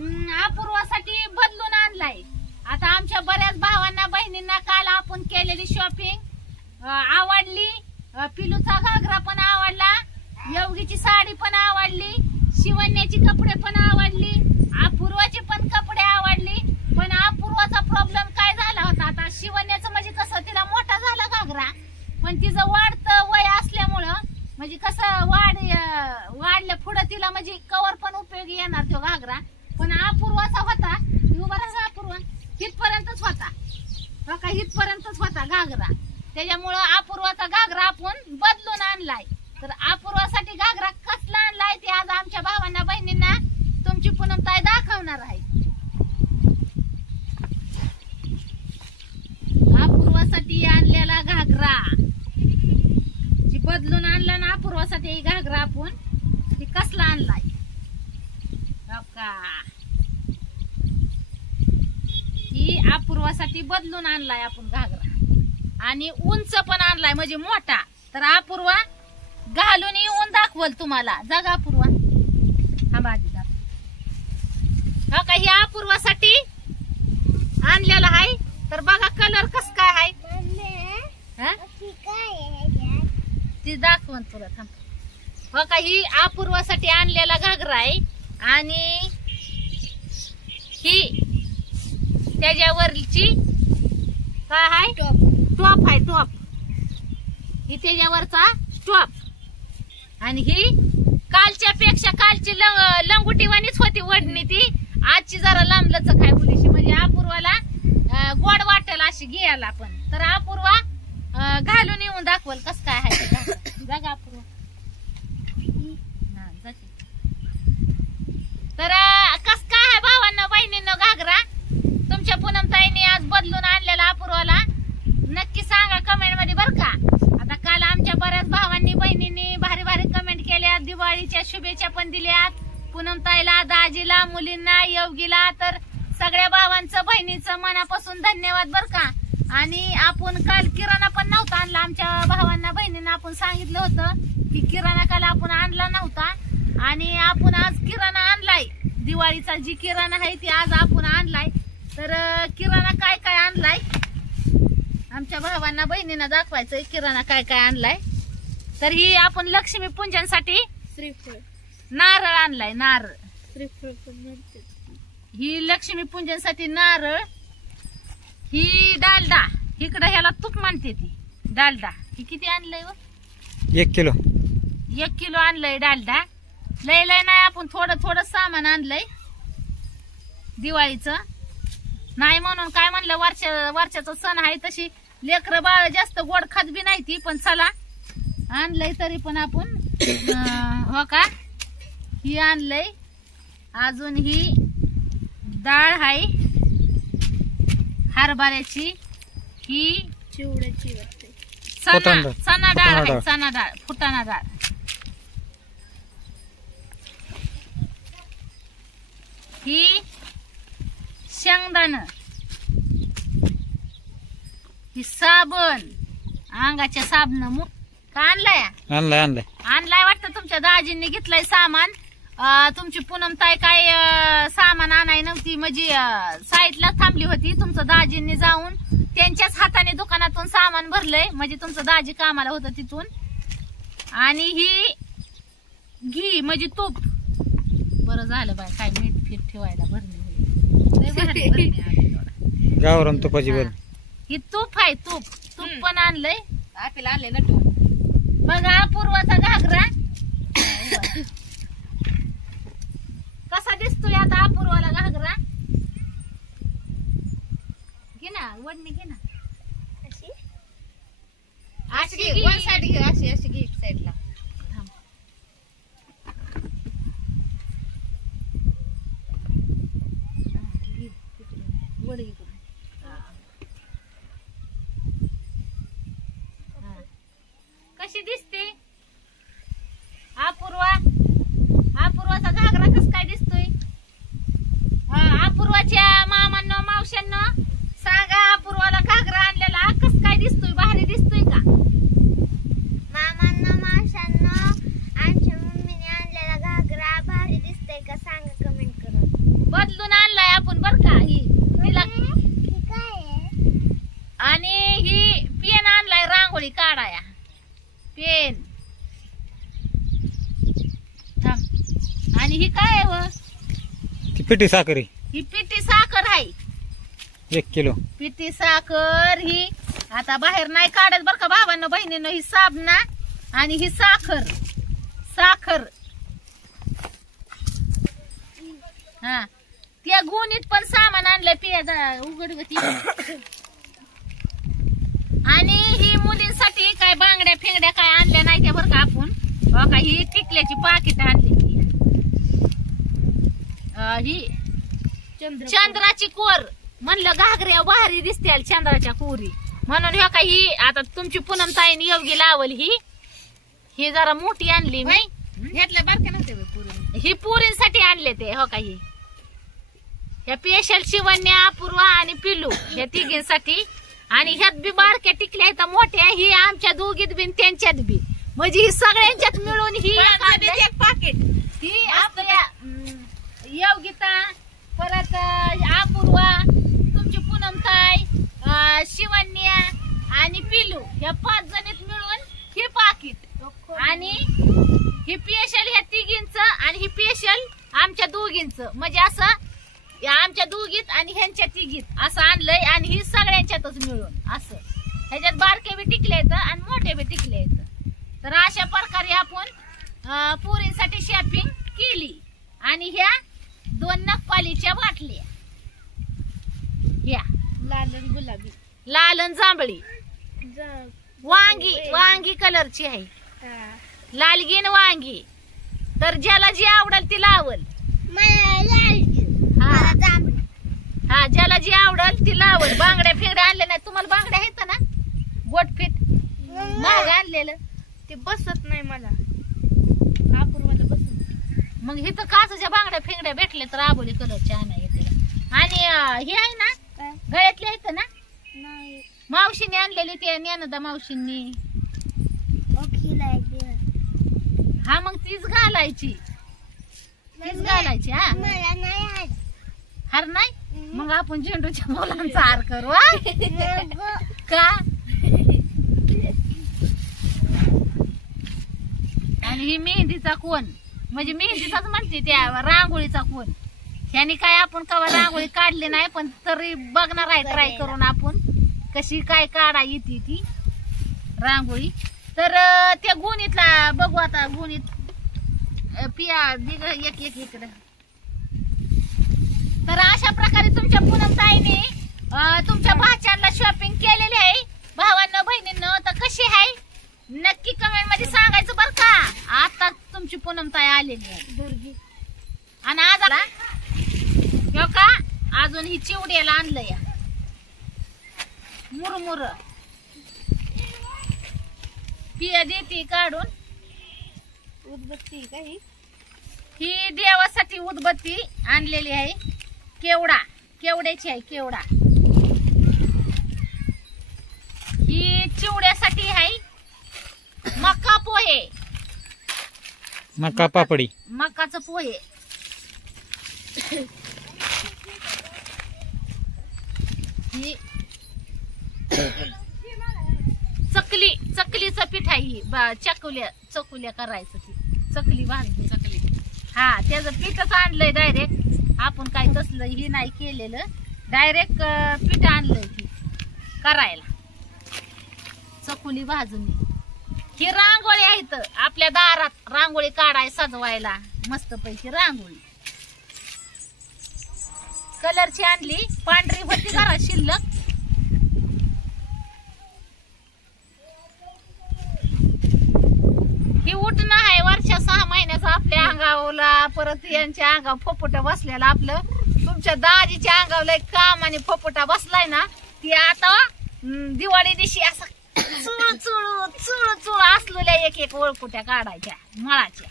अपूर्वासाठी बदलून आणलाय. आता आमच्या बऱ्याच भावांना बहिणींना काल आपण केलेली शॉपिंग आवडली. पिलूचा घागरा पण आवडला, योगीची साडी पण आवडली, शिवण्याची कपडे पण आवडली, अपूर्वाचे पण कपडे आवडली. पण अपूर्वाचा प्रॉब्लेम काय झाला होता, आता शिवण्याचं म्हणजे कसं तिला मोठा झाला घागरा, पण तिचं वाढतं वय असल्यामुळं म्हणजे कसं वाढल्या पुढं तिला म्हणजे कवर पण उपयोगी येणार तो घागरा. पण अपूर्वाचा होता उभा राहा अपूर्वा हितपर्यंतच होता का, हितपर्यंतच होता घागरा. त्याच्यामुळं अपूर्वाचा घागरा आपण बदलून आणलाय. तर अपूर्वासाठी घागरा कसला आणलाय ते आज आमच्या भावांना बहिणींना तुमची पूनमताई दाखवणार आहे. अपूर्वासाठी आणलेला घागरा जी बदलून आणला ना, अपूर्वासाठी घागरा आपण ती कसला आणलाय का, ही अपूर्वासाठी बदलून आणलाय आपण घागरा. आणि उंच पण आणलाय म्हणजे मोठा. तर अपूर्वा घालून येऊन दाखवल तुम्हाला. जागा अपूर्वा हा बाजी का, ही अपूर्वासाठी आणलेला आहे. तर बघा कलर कस काय आहे ती दाखवून तुला थांब. बघा ही अपूर्वासाठी आणलेला घागरा आहे. आणि ही त्याच्यावरची काय आहे, टॉप आहे, टॉप ही त्याच्यावरचा टॉप. आणि ही कालच्या पेक्षा कालची लंगुटीवानीच होती वडणी, ती आजची जरा लांबलचक आहे मुलीशी, म्हणजे अपूर्वाला गोड वाटेल अशी घ्यायला. पण तर अपूर्वा घालून येऊन दाखवल कस काय आहे. जागा अपूर्वा तर कस काय आहे भावांना बहिणींना घागरा तुमच्या पूनमताईने आज बदलून आणलेला अपूर्वाला नक्की सांगा कमेंट मध्ये बर का. आता काल आमच्या बऱ्याच भावांनी बहिणींनी भारी भारी कमेंट केल्या, दिवाळीच्या शुभेच्छा पण दिल्यात पूनमताईला, दाजीला, मुलींना, योगीला. तर सगळ्या भावांचं बहिणीचं मनापासून धन्यवाद बर का. आणि आपण काल किराणा पण नव्हता आणला. आमच्या भावांना बहिणींना आपण सांगितलं होतं की किराणा काल आपण आणला नव्हता, आणि आपण आज किराणा आणलाय. दिवाळीचा जी किराणा आहे ती आज आपण आणलाय. तर किराणा काय काय आणलाय आमच्या भावांना बहिणींना दाखवायचंय किराणा काय काय आणलाय. तर ही आपण लक्ष्मी पूजनसाठी श्रीफळ नारळ आणलाय, नारळ श्रीफळ ही लक्ष्मी पूजनसाठी नारळ. ही डालडा, इकडं ह्याला तूप म्हणते ती डालडा. ही किती आणलंय व 1 किलो, 1 किलो आणलंय डालडा. लय लय नाही, आपण थोडं थोडं सामान आणलंय दिवाळीचं. नाही म्हणून काय म्हणलं, वर्षाचा सण आहे तशी लेकरं बाळ जास्त गोड खात बी नाही ती, पण चला आणलंय तरी पण आपण हो का. ही आणलंय. अजून ही डाळ आहे हरभऱ्याची, ही चिवड्याची चणा डाळ आहे, चणा डाळ, फुटाणा डाळ. ही शेंगदाणं, ही साबण, अंगाच्या साबण का आणलाय, आणलाय वाटतं तुमच्या दाजींनी घेतलंय सामान. तुमची पूनमताई काय सामान आणाय नव्हती, म्हणजे साईडला थांबली होती. तुमचं दाजींनी जाऊन त्यांच्याच हाताने दुकानातून सामान भरलंय, म्हणजे तुमचं दाजी कामाला होतं तिथून. आणि ही घी म्हणजे तूप. बरं झालं बाय, काय मीठ फीट ठेवायला भरणी गावरान तुपाची भरणी. ही तूप आहे, तूप पण आणलंय. आपल्याला आणलंय ना. बघा अपूर्वाचा घागरा कसा दिसतोय. आता अपूर्वाला घागरा घे ना, वडणी घे ना, अशी वन साइड घे, अशी अशी घे साईडला. कशी दिसते अपूर्वा, अपूर्वाचा घागरा कस काय दिसतोय. अपूर्वाच्या मामांनो मावशांनो सांगा, अपूर्वाला घागरा आणलेला कस काय दिसतोय, भारी दिसतोय का. मामांनो मावशांनो आमच्या मम्मीने आणलेला घागरा भारी दिसतोय का सांगा कमेंट करून. बदलून पिठी साखर आहे. ही पिठी साखर आहे. 1 किलो. पिठी साखर ही आता बाहेर नाही काढत बर का भावांनो बहिणींनो. ही साबणा आणि ही साखर. साखर हा त्या गुणीत पण सामान आणलंय पिया उघड गती. आणि ही मुलींसाठी काय बांगड्या फिंगड्या काय आणल्या नाही त्या बरं का आपण. बघा ही टिकल्याची पाकिट आणली. ही चंद्राची कोर म्हणलं घागऱ्या भारी दिसते चंद्राच्या कोरी म्हणून ह्या काही आता तुमची पूनम ताईने योगी लावल. ही जरा मोठी आणली मी. घेतल्या बारक्या नव्हते ही पुरींसाठी आणले ते हो काही. ह्या स्पेशल शिवण्या अपूर्वा आणि पिलू ह्या तिघींसाठी. आणि ह्यात बी बारक्या टिकल्या आहेत मोठ्या. ही आमच्या दोघीत बी त्यांच्यात बी म्हणजे ही सगळ्यांच्यात मिळून ही एक पाकिट. ही आपल्या योगिता परत अपूर्वा तुमची पूनम ताई शिवण्या आणि पिलू ह्या 5 जणीत मिळून ही पाकिट. आणि ही स्पेशल ह्या तिघींचं आणि ही स्पेशल आमच्या दोघींचं म्हणजे असं आमच्या दोघीत आणि ह्यांच्या तिघीत असं आणलंय. आणि ही सगळ्यांच्यातच मिळून असं ह्याच्यात बारके बी टिकले येतं आणि मोठे बी टिकले येतं. तर अशा प्रकारे आपण पुरींसाठी शॉपिंग केली. आणि ह्या 2 नखपालीच्या बाटल्या ह्या लाल आणि गुलाबी. लाल आणि जांभळी वांगी कलरची आहे. लालगीन वांगी. तर ज्याला जी आवडल ती लावल. हा ज्याला जी आवडल ती लावल. बांगड्या फिंगड्या आणल्या नाही तुम्हाला. बांगड्या आहेत ना गोटफीट महाग आणलेलं ते बसत नाही मला. अपूर्वाला बसत. मग इथं काचच्या बांगड्या फिंगड्या भेटले तर आबोली कलरच्या आणाय येते. आणि हे आहे ना गळ्यातले आहेत ना नाही मावशीने आणलेली ते ज्ञानदा मावशींनी. हा मग तीच घालायची. तीच घालायची. हा हार नाही मग आपण झेंडूच्या मुलांचा हार करू का. आणि ही मेहंदीचा कोण म्हणजे मेहंदीचाच म्हणते त्या रांगोळीचा कोण. ह्यानी काय आपण कवा रांगोळी काढली नाही पण तरी बघणार आहे ट्राय करून आपण कशी काय काढा येते ती रांगोळी. तर त्या गुणीतला बघू आता. गुणीत पिया एक इकडे. तर अशा प्रकारे तुमच्या पूनम ताईने तुमच्या भाच्यांना शॉपिंग केलेली आहे. भावांना बहिणींना तर कशी आहे नक्की कमेंट मध्ये सांगायचं बर का. आता तुमची पूनम ताई आलेली आहे. आणि आज आला हो का अजून ही चिवड्याला आणलं या मुरमुर. पिया देते काढून. उदबत्ती काही ही देवासाठी उदबत्ती आणलेली आहे. केवड्याची आहे केवडा. ही चिवड्यासाठी आहे. मका पोहे. मका पापडी. मकाचं पोहे. ही चकलीचं पीठ आहे. ही चकुल्या करायचं ती चकली भाजली. चकली हा त्याचं पीठच आणलंय डायरेक्ट. आपण काय तसलं ही नाही केलेलं. डायरेक्ट पीठ आणलंय ती करायला चकुली भाजून. ही रांगोळी आहेत आपल्या दारात रांगोळी काढाय सजवायला मस्त पैकी रांगोळी. कलरची आणली. पांढरी होती जरा शिल्लक. ही उठणं आहे वर्षा 6 महिन्याचं आपल्या अंगावला. परत यांच्या अंगावर फोपोटा बसलेला आपलं. तुमच्या दाजीच्या अंगावला एक काम आणि फोपोटा बसलाय ना ती आता दिवाळी दिवशी असं चुळ चुळ चुळ चुळ असलेल्या एक ओळखुट्या काढायच्या मळाच्या.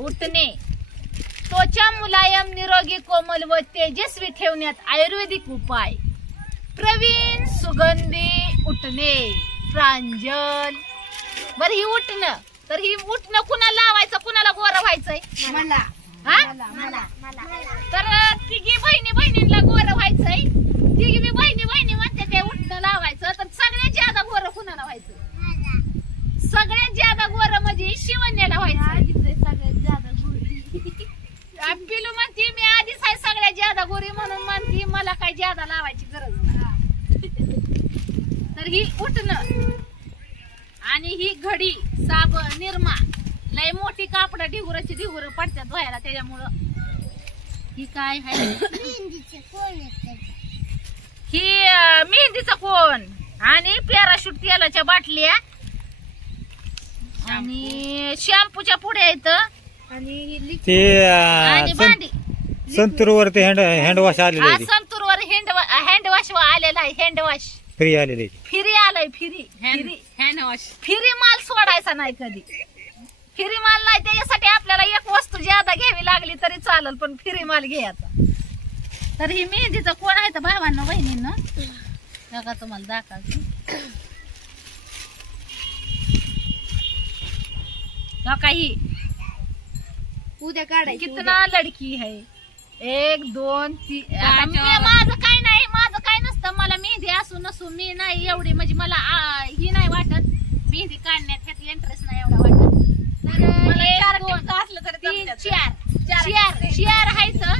उठणे त्वचा मुलायम निरोगी कोमल व तेजस्वी ठेवण्यात आयुर्वेदिक उपाय. प्रवीण सुगंधी उठणे प्रांजल. बर ही उठणं तर ही उठणं कुणाला लावायचं कुणाला गोरं व्हायचंय. मला तर तिघी बहिणींना गोरं व्हायचंय. तिघी बी बहिणी म्हणते ते उठणं लावायचं. तर सगळ्यात ज्यादा गोरं कुणाला व्हायचं. सगळ्यात ज्यादा गोरं म्हणजे शिवण्याला व्हायचं. सगळ्यात ज्यादा पिलू म्हणते मी आधी ज्यादा गोरी म्हणून म्हणती मला काही ज्यादा लावायची गरज नाही. तर ही उठणं आणि ही घडी साबण निरमा लय मोठी कापड ढिगुराची ढिगुर पडतात धुवायला त्याच्यामुळं ही काय आहे ही मेहंदीचा कोण आणि पॅराशूट तेलाच्या बाटल्या आणि शॅम्पूच्या पुढे आहेत आणि ही लिक्विड ते आणि भांडी संतूर वरती हँडवॉश आलेले आज आहे संतूरवर हँडवॉश आलेला आहे हँडवॉश फ्री आलेले आहे. फिरी आलाय फिरी हँडवॉश फिरी माल सोडायचा नाही कधी फिरी माल नाही त्याच्यासाठी आपल्याला एक वस्तू ज्यादा घ्यावी लागली तरी चालेल पण फिरी माल घ्यायचा. तर ही मेहंदीचं कोण आहे तर भावांना बहिणींना बघा तुम्हाला दाखवते. काही उद्या काढायची कितना लडकी है 1 2 3 माझं काय नाही माझं काय नसतं मला मेहंदी असू नसू मी नाही एवढी म्हणजे मला ही नाही वाटत मेहंदी काढण्यात ह्यात इंटरेस्ट नाही एवढा वाटत. तर 1 2 3 4 हायचं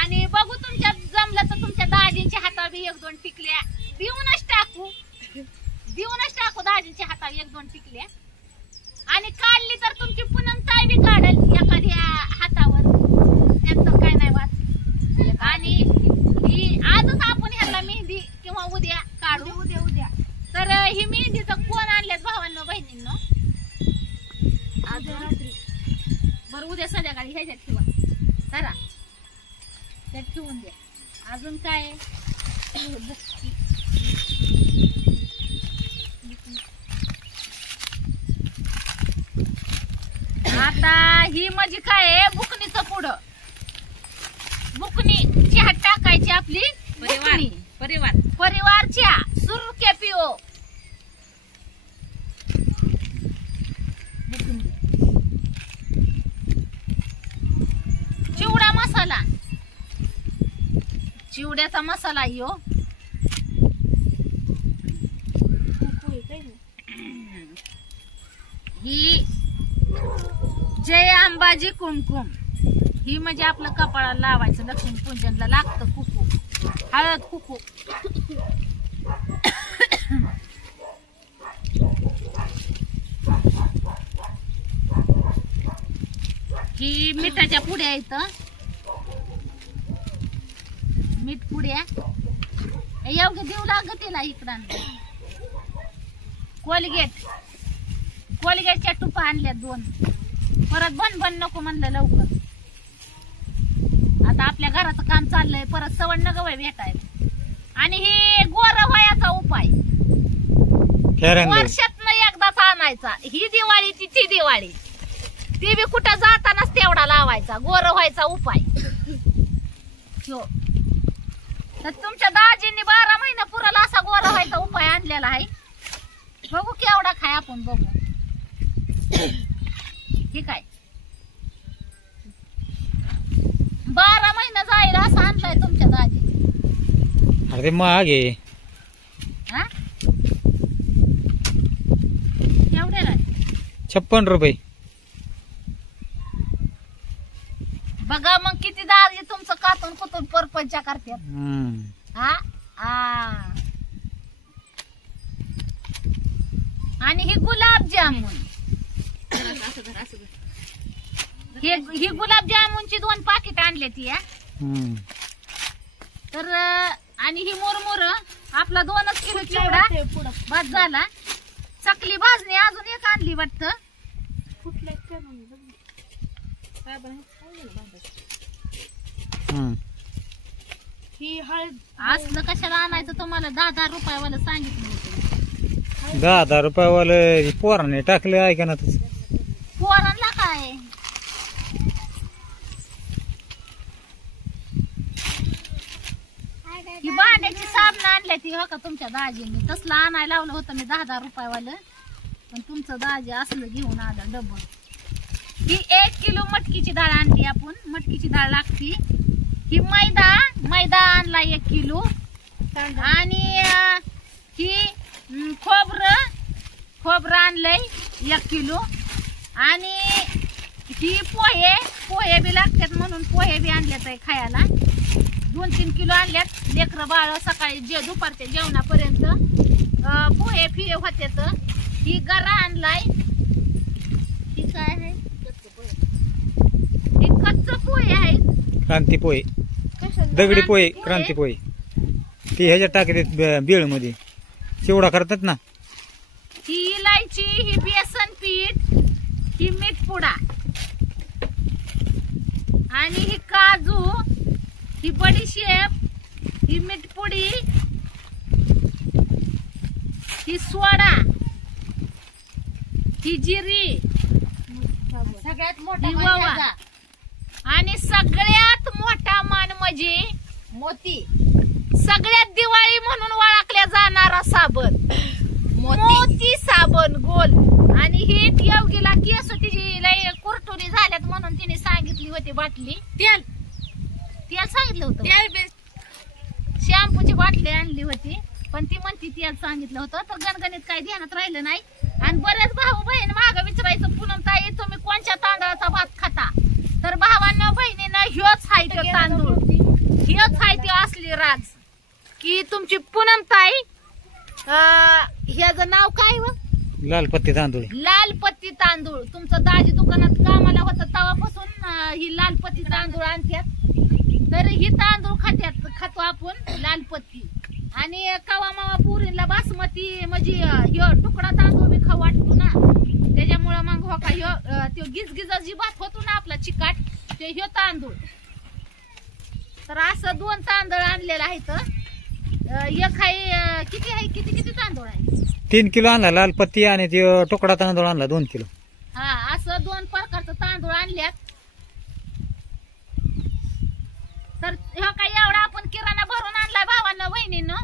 आणि बघू तुमच्या जमलं तर तुमच्या दाजींच्या हातावर 1 2 टिकल्या देऊनच टाकू दाजींच्या हातावर 1 2 टिकल्या आणि काढली तर तुमची पुनम ताई बी काढल एखाद्या हातावर त्यात तर काय नाही वाट. आणि ही आजच आपण ह्याला मेहंदी किंवा उद्या काढू उद्या. तर ही मेहंदीचं कोण आणल्यात भावांना बहिणींनो आज रात्री बरं उद्या संध्याकाळी ह्याच्यात ठेवा करा त्यात ठेवून द्या. अजून काय आता ही म्हणजे काय आहे बुकणीचं पुढं बुकणी चहा टाकायची आपली परिवार चहा सुरू के पिओ चिवडा मसाला चिवड्याचा मसाला यो ही जय अंबाजी कुमकुम ही म्हणजे आपलं कपाळाला लावायचं लक्ष्मी पूजनला लागतं कुकू हळद कुकू. ही मिठाच्या पुड्या आहेत मीठ पुड्या एवढे देऊ लागत तिला इकडं. कोलगेटच्या टुपा आणल्या 2 परत बन नको म्हणलं लवकर. आता आपल्या घराचं काम चाललंय परत सवड न गवय भेटायला. आणि ही गोर व्हायचा उपाय वर्षातनं एकदाच आणायचा. ही दिवाळी ती दिवाळी ती बी कुठं जातानाच तेवढा लावायचा गोर व्हायचा उपाय. तर तुमच्या दाजींनी 12 महिना पुराला असा गोर व्हायचा उपाय आणलेला आहे. बघू केवढा खाय आपण बघू ठीक आहे. 12 महिना जाईल असं आणलाय तुमच्या दाजी. अरे महाग आहे हा केवढ्याला 56 रुपये. बघा मग किती दाजी तुमचं कातून कुतून परपंचा करतात. आणि ही गुलाबजामुन ही गुलाबजामुनची 2 पाकिट आणले ती. तर आणि ही मुरमुर आपला 2च किलो चिवडा बस झाला. चकली भाजणी अजून एक आणली वाटतं. ही हळद असलं कशाला आणायचं तुम्हाला 10-10 रुपयावाला सांगितलं होतं. 10 रुपयावाले पोराने टाकले ऐका ना तसं. पोरांना काय ही भांड्याची साबण आणल्या ती हो का तुमच्या दाजींनी. तसलं आणायला लावलं होतं मी 10-10 रुपयावालं पण तुमचं दाजी असलं घेऊन आलं डबल. ही 1 किलो मटकीची डाळ आणली आपण. मटकीची डाळ लागती. ही मैदा आणला 1 किलो. आणि ही खोबरं आणलंय 1 किलो. आणि ही पोहे बी लागतात म्हणून पोहे बी आणलेत आहे खायला. 2-3 किलो आणल्यात. लेकरं बाळ सकाळी दुपारच्या जेवणापर्यंत पोहे फिरे होते. तर ही गरा आणलाय. ही काय आहे? ही कच्च पोहे आहे. क्रांती पोहे, कशाला? दगडी पोहे, क्रांती पोहे. ते ह्याच्यात टाकतात बेळ मध्ये, चिवडा करतात ना. ही इलायची, ही बेसन पीठ, ही मीठ पुडा आणि ही काजू, ही बडीशेप, ही मीठ पुडी, ही सोडा, ही जिरी, सगळ्यात मोठा ही मान ओवा. ह्याचा. आणि सगळ्यात मोठा मान म्हणजे मोती. सगळ्यात दिवाळी म्हणून ओळखल्या जाणारा साबण, मोती. मोती साबण गोल. आणि ही योगीला केस तिची लय कुरटुनी झाल्यात म्हणून तिने सांगितली होती बाटली. तेल. तेल सांगितलं होतं. तेल बी. शॅम्पूची बाटली आणली होती पण ती म्हणती तेल सांगितलं होतं. तर गणगणित काही ध्यानात राहिलं नाही. आणि बरेच भाऊ बहीण मागं विचारायचं, पूनम ताई तुम्ही कोणत्या तांदळाचा भात खाता? तर भावांना बहिणीनं ह्योच हाय तो तांदूळ, ह्योच हाय ती असली राज. की तुमची पूनम ताई ह्याचं नाव काय व? लाल पत्ती तांदूळ. लाल पत्ती तांदूळ. तुमचं दाजी दुकानात कामाला होतं तेव्हापासून ही लाल पत्ती तांदूळ आणतात. तर ही तांदूळ खातो आपण लाल पत्ती. आणि कवा मावा पुरीला बासमती म्हणजे ह्यो तुकडा तांदूळ बी खाऊ वाटतो ना. त्याच्यामुळं मग हो का ह्यो तो गिजगिजा जी भात होतो ना आपला चिकाट, ते ह्यो तांदूळ. तर असं 2 तांदूळ आणलेलं आहे. तर एक आहे किती आहे, किती तांदूळ आहे? 3 किलो आणला लाल पत्ती आणि ते तुकडा तांदूळ आणला 2 किलो. हा, असं 2 प्रकारचं तांदूळ आणल्यात. तर ह्यो काय एवढा आपण किराणा भरून आणलाय भावांना बहिणीनं.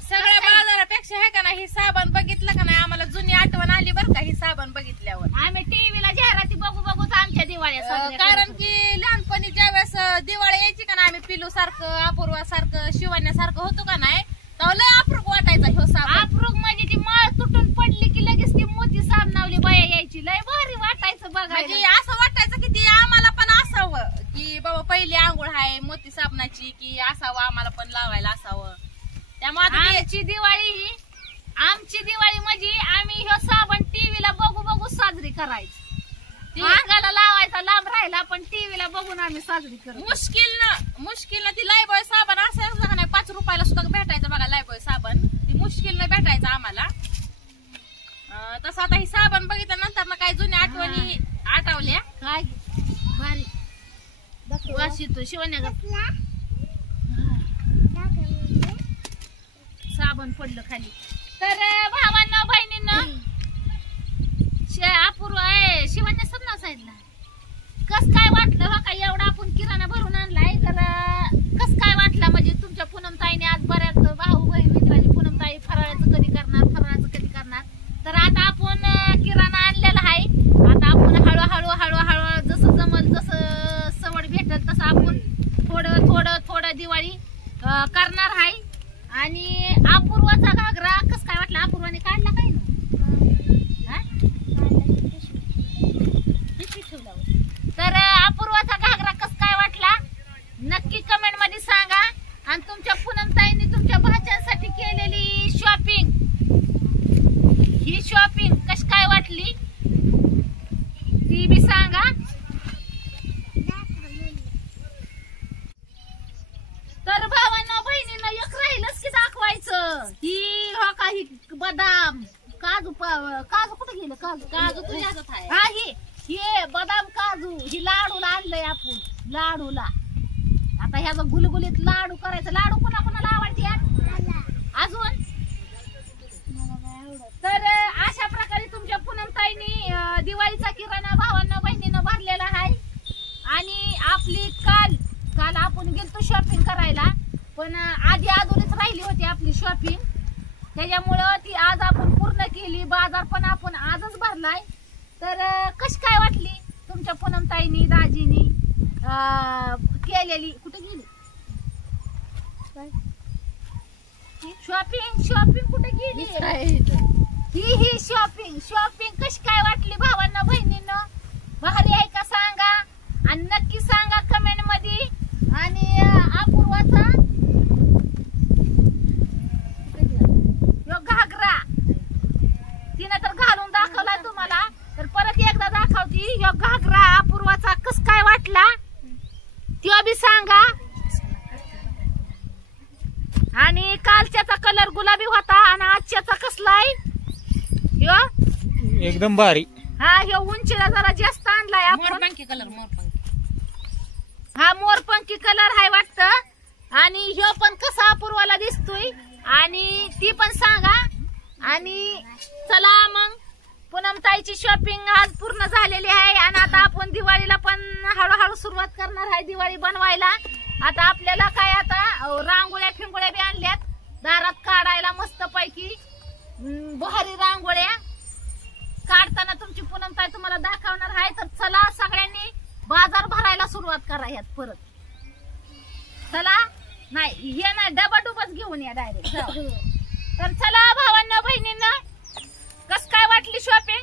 सगळ्या बाजारापेक्षा हे का नाही, ही साबण बघितलं का नाही, आम्हाला जुनी आठवण आली बरं का ही साबण बघितल्यावर. आम्ही टीव्हीला जाहिराती बघूच आमच्या दिवाळ्या साजऱ्या कारण करतो. की लहानपणी ज्या वेळेस दिवाळी यायची का नाही, आम्ही पिलू सारखं, अपूर्वा सारखं, शिवण्यासारखं होतो का नाही, तेव्हा लय अप्रूप वाटायचा ह्यो साबण. अप्रूप म्हणजे ती माळ तुटून पडली की लगेच ती मोती साबणावली बाया यायची. लय भारी वाटायचं म्हणजे बघायला. असं वाटायचं की ती आम्हाला पण असावं, की बाबा पहिली आंघोळ आहे मोती साबणाची, की असावं आम्हाला पण लावायला असावं. त्यामुळे आता ती- आमची दिवाळी म्हणजे आम्ही ह्यो साबण टीव्हीला बघू साजरी करायची. अंगाला लावायचा लांब राहिला पण टीव्हीला बघून आम्ही साजरी करतो. मुश्किलनं ती लायबॉय साबण असायचं का नाही, 5 रुपयाला सुद्धा भेटायचं बघा लायबॉय साबण. ती मुश्किलनं भेटायचं आम्हाला. तसं आता ही साबण बघितल्यानंतर ना काही जुन्या आठवणी आठवल्या. काय भारी वास येतो शिवण्या. साबण पडलं खाली. तर भावांना बहिणींना अपूर्व आहे शिवण्या सन्ना साईडला कस काय वाटलं हो का एवढा आपण किराणा भरून आणलाय. तर कस काय वाटला म्हणजे तुमच्या पूनम ताईने आज बऱ्याच भाऊ बहीण मित्रांची पूनम ताई फराळाचं कधी करणार. तर आता आपण किराणा आणलेला आहे. आता आपण हळूहळू जसं जमल, जसं सवड भेटल तसं आपण थोडं दिवाळी करणार आहे. आणि अपूर्वाचा घागरा कस काय वाटला? अपूर्वाने काढला काय ना? तर अपूर्वाचा घागरा कस काय वाटला नक्की कमेंट मध्ये सांगा. आणि तुमच्या पूनम ताईंनी तुमच्या भाच्यांसाठी केलेली शॉपिंग, ही शॉपिंग कशी काय वाटली ती बी सांगा. तर भावांना बहिणींना एक राहिलंच की दाखवायचं. ही हो का ही बदाम काजू कुठे गेलं? काजू तुझ्या हातात आहे. हा, हे बदाम काजू ही लाडूला आणलंय आपण. लाडूला आता ह्याचा गुलगुलीत लाडू करायचं. लाडू कोणाला आवडते अजून? तर अशा प्रकारे तुमच्या पूनम ताईंनी दिवाळीचा किराणा भावांना बहिणीनं भरलेला आहे. आणि आपली काल आपण गेलतो शॉपिंग करायला, पण आधी अधुरीच राहिली होती आपली शॉपिंग. त्याच्यामुळं ती आज आपण पूर्ण केली. बाजार पण आपण आजच भरलाय. तर कशी काय वाटली तुमच्या पूनम ताईंनी दाजीनी केलेली? कुठे गेली शॉपिंग कुठे गेली? ही शॉपिंग कशी काय वाटली भावांना बहिणींना? भारी आहे का सांगा आणि नक्की सांगा कमेंट मध्ये. आणि अपूर्वाचा सांगा. आणि कालच्याचा कलर गुलाबी होता आणि आजच्याचा कसला आहे ह्यो? एकदम भारी. हा ह्यो उंचीला जरा जास्त आणलाय आपण. मोरपंखी कलर मोरपंखी. हा मोरपंखी कलर आहे वाटतं. आणि ह्यो पण कसा अपूर्वाला दिसतोय आणि ती पण सांगा. आणि चला मग पूनमताईची शॉपिंग आज पूर्ण झालेली आहे आणि आता आपण दिवाळीला पण हळूहळू सुरुवात करणार आहे दिवाळी बनवायला. आता आपल्याला काय आता रांगोळ्या फिंगोळ्या बी आणल्यात दारात काढायला मस्त पैकी भारी रांगोळ्या काढताना तुमची पूनमताई तुम्हाला दाखवणार आहे. तर चला सगळ्यांनी बाजार भरायला सुरुवात करा ह्यात परत. चला नाही हे ना डबा डुबच घेऊन या डायरेक्ट. तर चला भावांना बहिणींना कस काय वाटली शॉपिंग